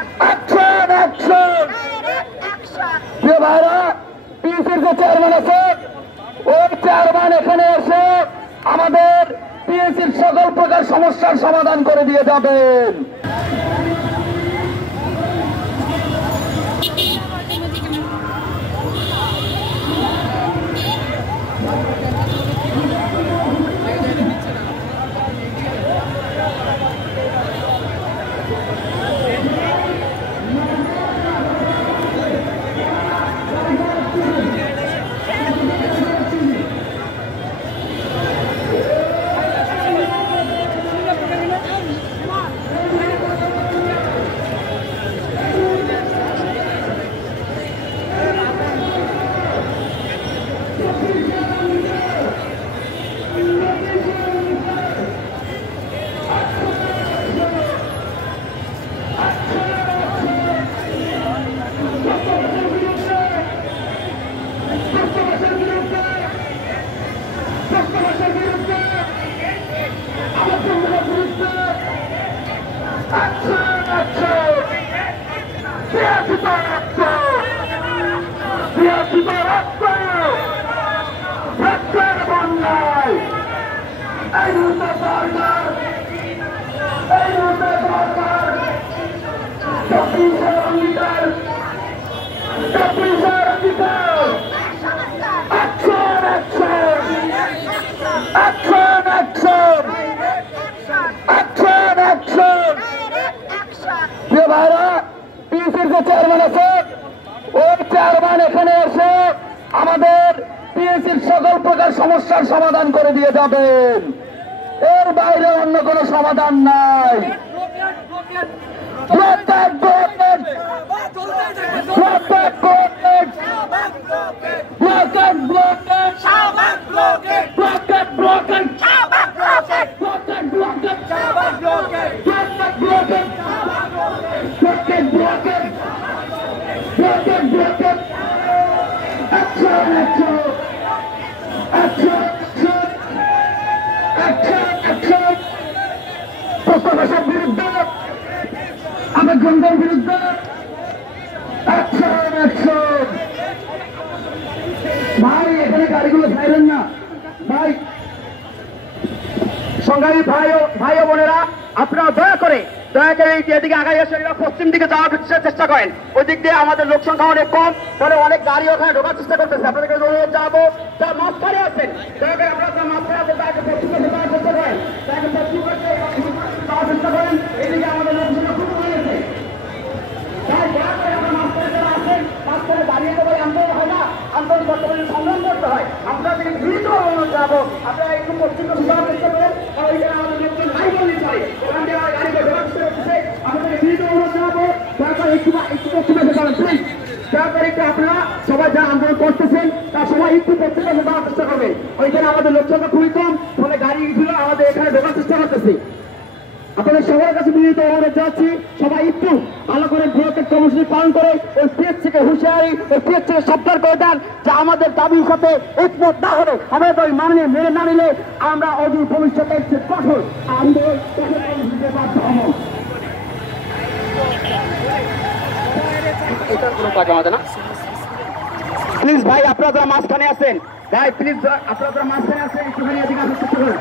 Action action প্রিয় ভাইরা, পিএসির যে চেয়ারম্যান আছে ওই চেয়ারম্যান এখানে এসে আমাদের পিএসির সকল প্রকার সমস্যার সমাধান করে দিয়ে যাবেন। প্রিয় ভাইরা, পিএসির যে চেয়ারম্যান আছে ওই চেয়ারম্যান এখানে এসে আমাদের পিএসির সকল প্রকার সমস্যার সমাধান করে দিয়ে যাবেন। এর বাইরে অন্য কোনো সমাধান নাই। বিরুদ্ধে আবেগের বিরুদ্ধে ভাই, এখানে গাড়িগুলো ছাইলেন না ভাই। সংগ্রামী ভাই ও বোনেরা, আপনারা দয়া করে এদিকে আগাই এসে পশ্চিম দিকে যাওয়ার চেষ্টা করেন। ওই দিক দিয়ে আমাদের লোক সংখ্যা অনেক কম, ফলে অনেক গাড়ি ওখানে ঢোকার চেষ্টা করতেছে। আপনাদেরকে অনুরোধ যাবো, যারা মাঝখানে আছেন দয়া করে আপনারা মাঝখানে আছেন তাকে পশ্চিম দিকে যাওয়ার চেষ্টা করেন, তাকে পশ্চিম দিকে যাওয়ার চেষ্টা করেন। এদিকে আমাদের লোক সংখ্যা খুব হয়েছে, তাই দয়া করে আমরা মাঝখানে যারা আছেন মাঝখানে দাঁড়িয়ে দেবেন। আন্দোলন হয় না, আন্দোলন করতে হলে সংগ্রাম করতে হয়। আপনাদেরকে দ্রুত অনুরোধ যাবো, আপনারা একটু পশ্চিম দিকে যাওয়ার চেষ্টা করেন। ওইখানে আমাদের লোকজন নাই বললেই চলে, ওখান থেকে গাড়ি ঢোকার চেষ্টা করতেছে। আপনাদের দ্রুত অনুরোধ জানাবো, দয়া করে একটু পশ্চিমে যাবেন প্লিজ। দয়া করে একটু আপনারা সবাই যারা আন্দোলন করতেছেন তারা সবাই একটু পশ্চিমে যাওয়ার চেষ্টা করবেন। ওইখানে আমাদের লোক সংখ্যা খুবই কম, ফলে গাড়িগুলো আমাদের এখানে ঢোকার চেষ্টা করতেছে। আপনাদের সবার কাছে বিনীত অনুরোধ যাচ্ছি, সবাই একটু ভালো করে বৃহত্তর কর্মসূচি পালন করে ওই পিএস থেকে হুঁশিয়ারি, ওই পিএস থেকে সাবধান করে দেন যে আমাদের দাবির সাথে একমত না হলে, আমাদের ওই মেনে না নিলে আমরা অদূর ভবিষ্যতে কঠোর আন্দোলন কর্মসূচিতে বাধ্য হব। প্লিজ ভাই, আপনারা যারা মাঝখানে আছেন, ভাই প্লিজ আপনারা যারা মাঝখানে আছেন একটুখানি এদিকে আসার চেষ্টা করুন।